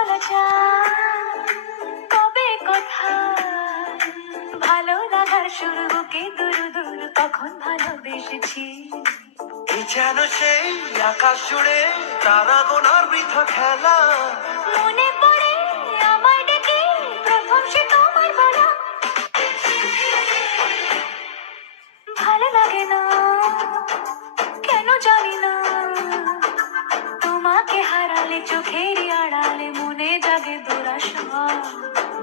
বলা যায় কবে কোথায় ভালো লাগার শুরু বুকে দুরু দুরু তখন ভালোবেসেছি। এই যেন সেই আকাশ জুড়ে তারা গোনার বৃথা খেলা। মনে পড়ে আমায় ডেকে প্রথম সে তোমার বলা। ভালো লাগে না কেন জানি না, তোমাকে হারালে চোখের আড়ালে মনে জাগে দুরাশা।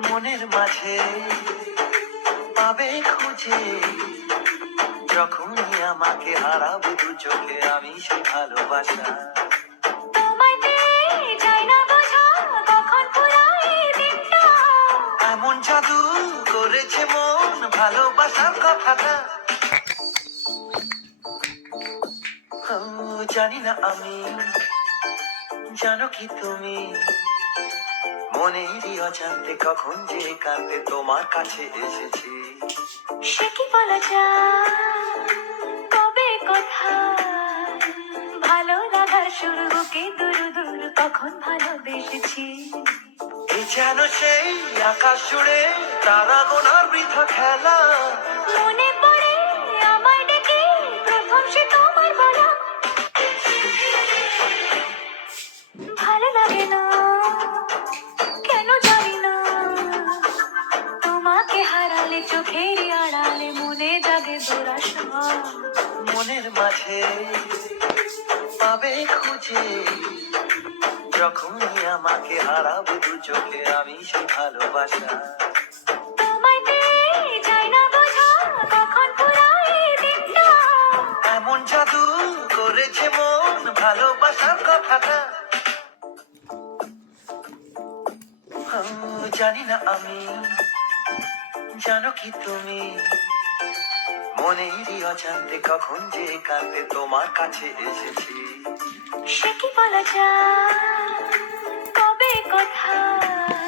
মনের মাঝে পাবে খুঁজে যখনই আমাকে হারাবে দু চোখে আমি সে ভালোবাসা। তোমায় পেয়ে যাই না বোঝা কখন ফুরায় দিনটা। এমন জাদু করেছে মন ভালোবাসার কথাটা। ও, জানি না আমি জানো কি তুমি মনেরই অজান্তে কখন যে কাঁদতে তোমার কাছে এসেছি। সে কি বলা যায় কবে কোথায় ভালো লাগার শুরু বুকে দুরু দুরু তখন ভালোবেসেছি। এই যেন সেই আকাশ জুড়ে তারা গোনার বৃথা খেলা। মনে পড়ে আমায় ডেকে প্রথম সে তোমার বলা। ভালো লাগে না কেন জানি না, তোমাকে হারালে চোখের আড়ালে মনে জাগে দুরাশা। মনের মাঝে পাবে খুঁজে যখনই আমাকে হারাবে দু চোখে আমি সে ভালোবাসা। তোমায় পেয়ে যাই না বোঝা কখন ফুরায় দিনটা। এমন জাদু করেছে মন ভালোবাসার কথাটা। ও, জানি না আমি জানো কি তুমি মনেরই অজান্তে কখন যে কাঁদতে তোমার কাছে এসেছি। সে কি বলা যায় কবে কোথায়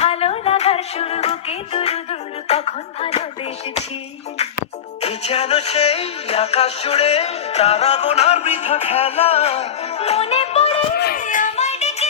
ভালো লাগার শুরু বুকে দুরু দুরু তখন ভালোবেসেছি। এই যেন সেই আকাশ জুড়ে তারা গোনার বৃথা খেলা। মনে